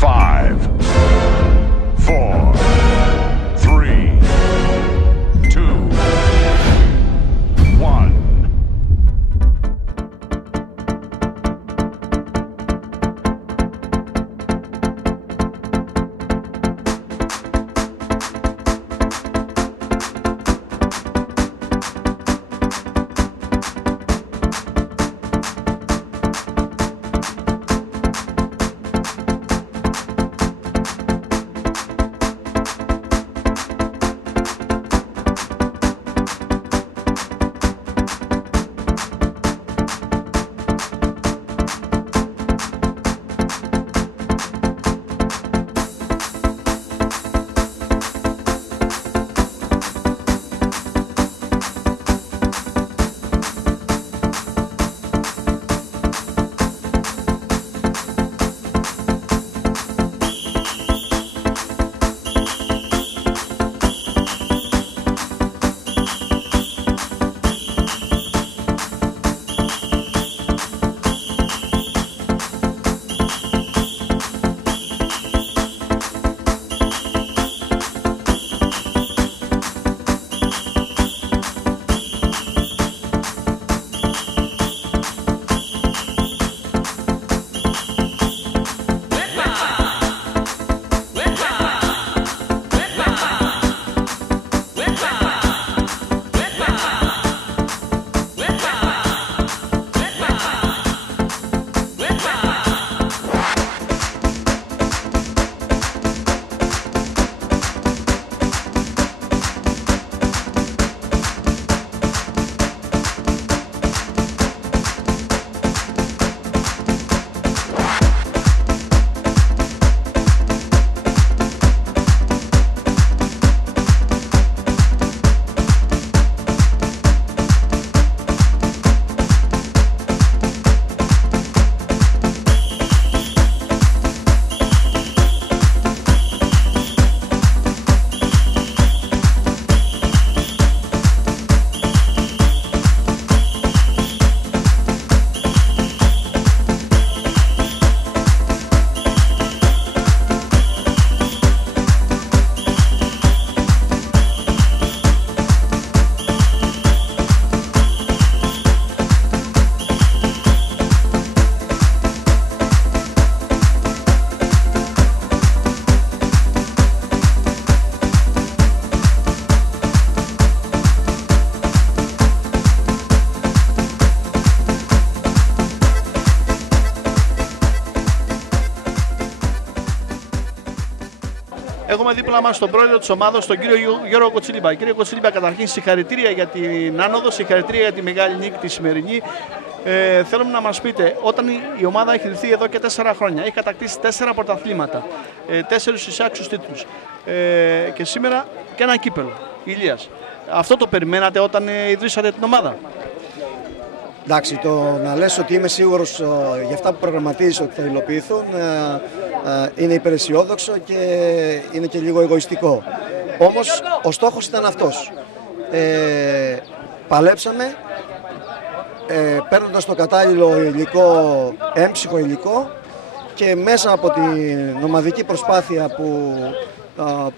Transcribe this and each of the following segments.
5, 4, 3, 2, 1. Έχουμε δίπλα μας τον πρόεδρο της ομάδας, τον κύριο Γιώργο Κοτσιλίμπα. Κύριε Κοτσιλίμπα, καταρχήν συγχαρητήρια για την άνοδο, συγχαρητήρια για τη μεγάλη νίκη τη σημερινή. Θέλουμε να μας πείτε, όταν η ομάδα έχει ρυθεί εδώ και 4 χρόνια, έχει κατακτήσει 4 πρωταθλήματα, 4 εισάξιους τίτλους και σήμερα και ένα κύπελο, Ηλίας. Αυτό το περιμένατε όταν ιδρύσατε την ομάδα? Εντάξει, το να λες ότι είμαι σίγουρος για αυτά που προγραμματίζεις ότι θα υλοποιηθούν είναι υπεραισιόδοξο και είναι και λίγο εγωιστικό. Όμως ο στόχος ήταν αυτός. Παλέψαμε παίρνοντας το κατάλληλο υλικό, έμψυχο υλικό, και μέσα από την ομαδική προσπάθεια που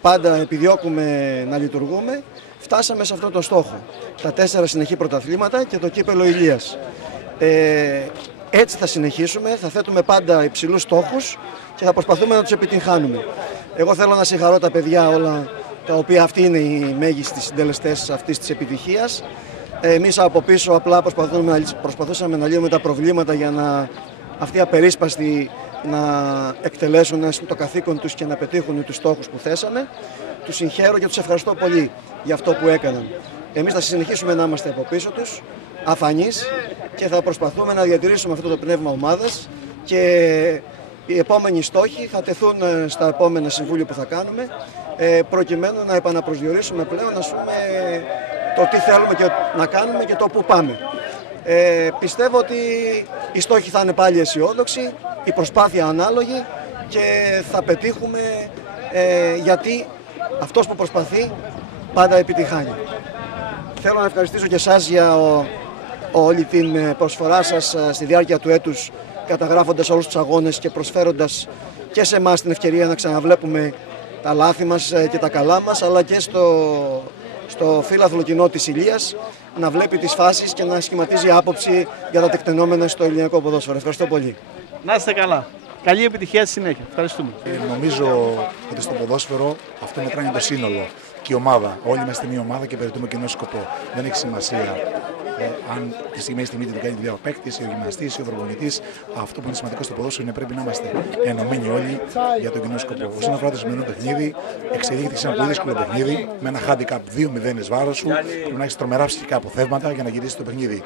πάντα επιδιώκουμε να λειτουργούμε, φτάσαμε σε αυτό το στόχο. Τα 4 συνεχή πρωταθλήματα και το κύπελο Ηλίας. Έτσι θα συνεχίσουμε, θα θέτουμε πάντα υψηλούς στόχους και θα προσπαθούμε να τους επιτυγχάνουμε. Εγώ θέλω να συγχαρώ τα παιδιά όλα, τα οποία αυτοί είναι οι μέγιστοι συντελεστές αυτής της επιτυχίας. Εμείς από πίσω απλά προσπαθούσαμε να λύσουμε τα προβλήματα για να αυτοί απερίσπαστοι να εκτελέσουν το καθήκον τους και να πετύχουν τους στόχους που θέσαμε. Τους συγχαίρω και τους ευχαριστώ πολύ για αυτό που έκαναν. Εμείς θα συνεχίσουμε να είμαστε από πίσω τους, αφανείς, και θα προσπαθούμε να διατηρήσουμε αυτό το πνεύμα ομάδας, και οι επόμενοι στόχοι θα τεθούν στα επόμενα συμβούλια που θα κάνουμε, προκειμένου να επαναπροσδιορίσουμε πλέον, ας πούμε, το τι θέλουμε και να κάνουμε και το που πάμε. Πιστεύω ότι οι στόχοι θα είναι πάλι αισιόδοξοι, η προσπάθεια ανάλογη, και θα πετύχουμε, γιατί αυτός που προσπαθεί πάντα επιτυχάνει. Θέλω να ευχαριστήσω και εσάς για όλη την προσφορά σας στη διάρκεια του έτους, καταγράφοντας όλους τους αγώνες και προσφέροντας και σε εμάς την ευκαιρία να ξαναβλέπουμε τα λάθη μας και τα καλά μας, αλλά και στο φύλαθλο κοινό της Ηλίας να βλέπει τις φάσεις και να σχηματίζει άποψη για τα τεκτενόμενα στο ελληνικό ποδόσφαιρο. Ευχαριστώ πολύ. Να είστε καλά. Καλή επιτυχία στη συνέχεια. Ευχαριστούμε. Νομίζω ότι στο ποδόσφαιρο αυτό μετράει το σύνολο και η ομάδα. Όλοι είμαστε μια ομάδα και υπηρετούμε κοινό σκοπό. Δεν έχει σημασία αν τη στιγμή την κάνει τη ο παίκτης, ο γυμναστής, ο προπονητής. Αυτό που είναι σημαντικό στο ποδόσφαιρο είναι πρέπει να είμαστε ενωμένοι όλοι για τον κοινό σκοπό. Όσον αφορά το σημερινό παιχνίδι, εξελίχθηκε σε ένα πολύ δύσκολο παιχνίδι με ένα handicap 2-0 εις βάρος σου. Πρέπει να έχει τρομερά ψυχικά αποθέματα για να γυρίσει το παιχνίδι.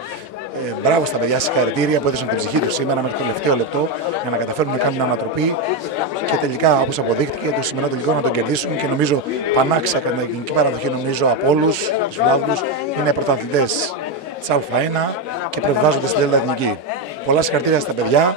Μπράβο στα παιδιά, συγχαρητήρια που έδωσαν την ψυχή του σήμερα μέχρι το τελευταίο λεπτό για να καταφέρουν να κάνουν ανατροπή και τελικά, όπως αποδείχτηκε, το σημερινό τελικό να τον κερδίσουν. Και νομίζω πανάξια κατά την κοινική παραδοχή, νομίζω από όλους τους Βλάβους είναι πρωταθλητές της Α1 και προβιβάζονται στην Δέλτα Εθνική. Πολλά συγχαρητήρια στα παιδιά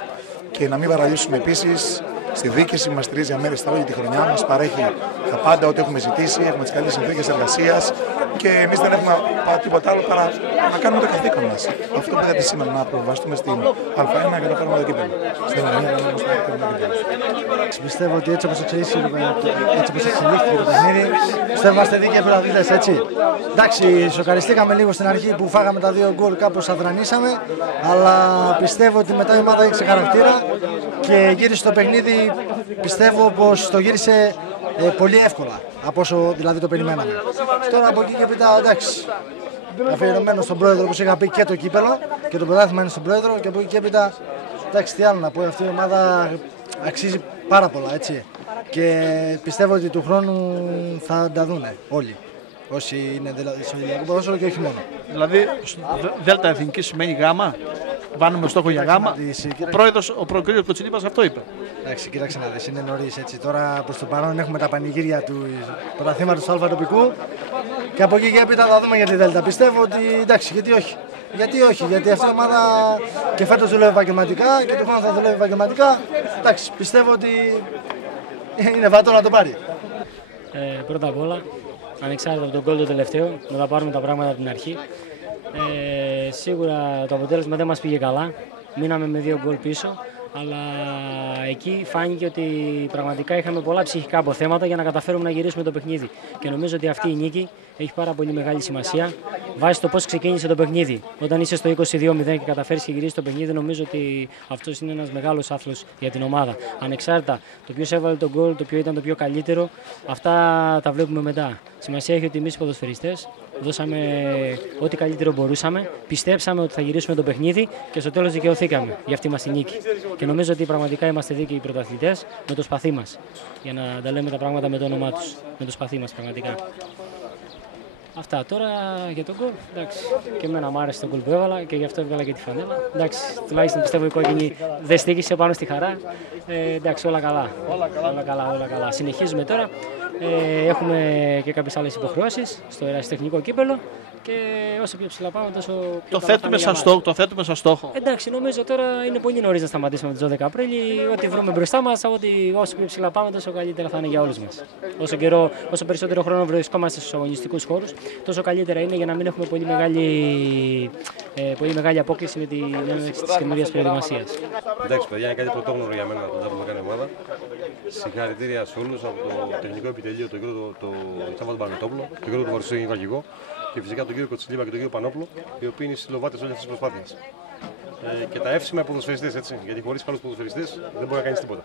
και να μην παραλύσουμε επίσης στη διοίκηση που μας στηρίζει αμέριστα όλη τη χρονιά. Μας παρέχει τα πάντα ό,τι έχουμε ζητήσει, έχουμε τις καλές συνθήκες εργασίας και εμείς δεν έχουμε τίποτα άλλο παρά να κάνουμε το καθήκον μας. Αυτό που είδατε σήμερα, να προβιβαστούμε στην Α1 για να πάρουμε το κύπελλο. Στην Ελλάδα να είμαστε το κύπελλο. Πιστεύω ότι έτσι όπως εξελίχθηκε το παιχνίδι, πιστεύω είμαστε δίκαιοι πρωταθλητές, έτσι. Εντάξει, σοκαριστήκαμε λίγο στην αρχή που φάγαμε τα 2 γκολ, κάπως αδρανήσαμε, αλλά πιστεύω ότι μετά η ομάδα έδειξε χαρακτήρα και γύρισε το παιχνίδι, πιστεύω πως το γύρισε πολύ εύκολα, από όσο δηλαδή το περιμέναμε. Τώρα από εκεί και πέρα, εντάξει, αφιερωμένο στον πρόεδρο, όπως είχα πει, και το κύπελλο και το πρωτάθλημα είναι στον πρόεδρο, και από εκεί και πέρα, εντάξει, τι άλλο να πω, αυτή η ομάδα αξίζει πάρα πολλά, έτσι. Και πιστεύω ότι του χρόνου θα τα δούνε όλοι. Όσοι είναι δηλαδή στο ελληνικό ποδόσφαιρο και όχι μόνο. Δηλαδή, Δέλτα Εθνική σημαίνει γάμα. Βάνουμε στόχο για γάμα. Ο πρόεδρος Κοτσιλίμπας αυτό είπε. Εντάξει, κοίταξε να δεις, είναι νωρίς, έτσι. Τώρα προς το παρόν έχουμε τα πανηγύρια του πρωταθλήματος του αλφα-τοπικού και από εκεί και έπειτα θα δούμε για τη Δέλτα. Πιστεύω ότι εντάξει, γιατί όχι. Γιατί όχι, γιατί αυτή η ομάδα και φέτος δουλεύει επαγγελματικά και του χρόνου θα δουλεύει επαγγελματικά. Εντάξει, πιστεύω ότι είναι βατό να το πάρει. Πρώτα απ' όλα, ανεξάρτητα από τον γκολ το τελευταίο, να τα πάρουμε τα πράγματα από την αρχή. Σίγουρα το αποτέλεσμα δεν μας πήγε καλά. Μείναμε με 2 γκολ πίσω. Αλλά εκεί φάνηκε ότι πραγματικά είχαμε πολλά ψυχικά αποθέματα για να καταφέρουμε να γυρίσουμε το παιχνίδι. Και νομίζω ότι αυτή η νίκη έχει πάρα πολύ μεγάλη σημασία. Βάσει το πώς ξεκίνησε το παιχνίδι. Όταν είσαι στο 22-0 και καταφέρεις και γυρίσεις το παιχνίδι, νομίζω ότι αυτός είναι ένας μεγάλος άθλος για την ομάδα. Ανεξάρτητα το ποιος έβαλε τον γκολ, το ποιο ήταν το πιο καλύτερο, αυτά τα βλέπουμε μετά. Σημασία έχει ότι εμείς οι ποδοσφαιριστές δώσαμε ό,τι καλύτερο μπορούσαμε, πιστέψαμε ότι θα γυρίσουμε το παιχνίδι και στο τέλος δικαιωθήκαμε για αυτή μας τη νίκη. Και νομίζω ότι πραγματικά είμαστε δίκαιοι οι πρωταθλητές με το σπαθί μας. Για να τα λέμε τα πράγματα με το όνομά τους. Με το σπαθί μας πραγματικά. Αυτά τώρα για τον γκολ. Εντάξει. Και εμένα μου άρεσε το γκολ που έβαλα και γι' αυτό έβγαλα και τη φανέλα. Εντάξει, τουλάχιστον πιστεύω η κόκκινη δεν στοίχησε πάνω στη χαρά. Εντάξει, όλα καλά. Όλα καλά. Συνεχίζουμε τώρα. Έχουμε και κάποιες άλλες υποχρεώσεις στο ερασιτεχνικό κύπελλο. Και όσο πιο ψηλά πάμε, τόσο πιο Το θέτουμε σαν στόχο. Εντάξει, νομίζω τώρα είναι πολύ νωρίς να σταματήσουμε με τις 12 Απρίλη. Ό,τι βρούμε μπροστά μας, όσο πιο ψηλά πάμε, τόσο καλύτερα θα είναι για όλους μας. Όσο περισσότερο χρόνο βρισκόμαστε στους αγωνιστικούς χώρους, τόσο καλύτερα είναι για να μην έχουμε πολύ μεγάλη απόκληση με την έναρξη της καινούριας προετοιμασίας. Εντάξει, παιδιά, είναι κάτι πρωτόγνωρο για μένα να έχουμε κάνει ομάδα. Συγχαρητήρια σε όλους από το τεχνικό επιτελείο, τον κύριο Τσάβα Πανετόπουλο, τον κύριο του Βαρουσίου Γενικό Αρχηγό και φυσικά τον κύριο Κοτσιλίμπα και τον κύριο Πανόπουλο, οι οποίοι είναι οι συλλοβάτες όλης αυτής της προσπάθειας. Και τα εύσημα ποδοσφαιριστές, έτσι, γιατί χωρίς καλούς ποδοσφαιριστές δεν μπορεί να κάνεις τίποτα.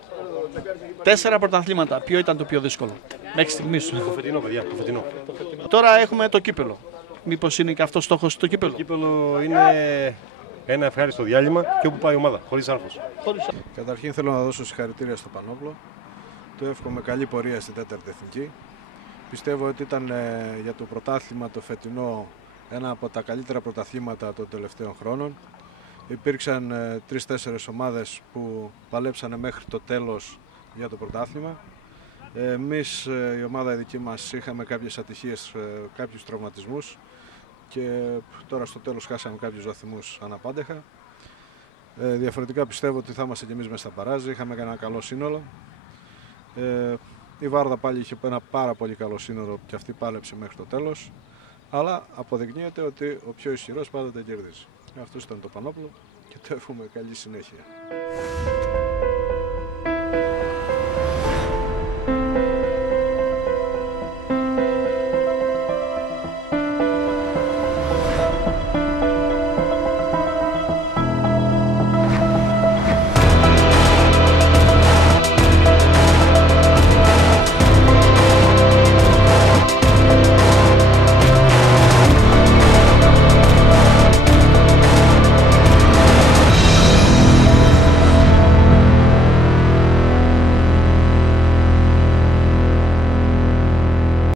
4 πρωταθλήματα. Ποιο ήταν το πιο δύσκολο μέχρι στιγμής? Το φετινό, παιδιά, το φετινό. Τώρα έχουμε το κύπελλο. Μήπως είναι και αυτό στόχος στο κύπελλο? Το κύπελλο είναι ένα ευχάριστο διάλειμμα και όπου πάει η ομάδα, χωρίς άγχος. Καταρχήν θέλω να δώσω συγχαρητήρια στο Πανόπλο. Του εύχομαι καλή πορεία στην 4η Εθνική. Πιστεύω ότι ήταν για το πρωτάθλημα το φετινό ένα από τα καλύτερα πρωταθλήματα των τελευταίων χρόνων. Υπήρξαν 3-4 ομάδες που παλέψανε μέχρι το τέλος για το πρωτάθλημα. Εμείς, η ομάδα δική μας, είχαμε κάποιες ατυχίες, κάποιους τραυματισμούς και τώρα στο τέλος χάσαμε κάποιους βαθμούς αναπάντεχα. Διαφορετικά πιστεύω ότι θα είμαστε και εμείς μες στα παράζ, είχαμε ένα καλό σύνολο. Η Βάρδα πάλι είχε ένα πάρα πολύ καλό σύνολο και αυτή πάλεψε μέχρι το τέλος. Αλλά αποδεικνύεται ότι ο πιο ισχυρός πάντοτε κερδίζει. Αυτό ήταν το Πανόπλο και το εύχομαι καλή συνέχεια.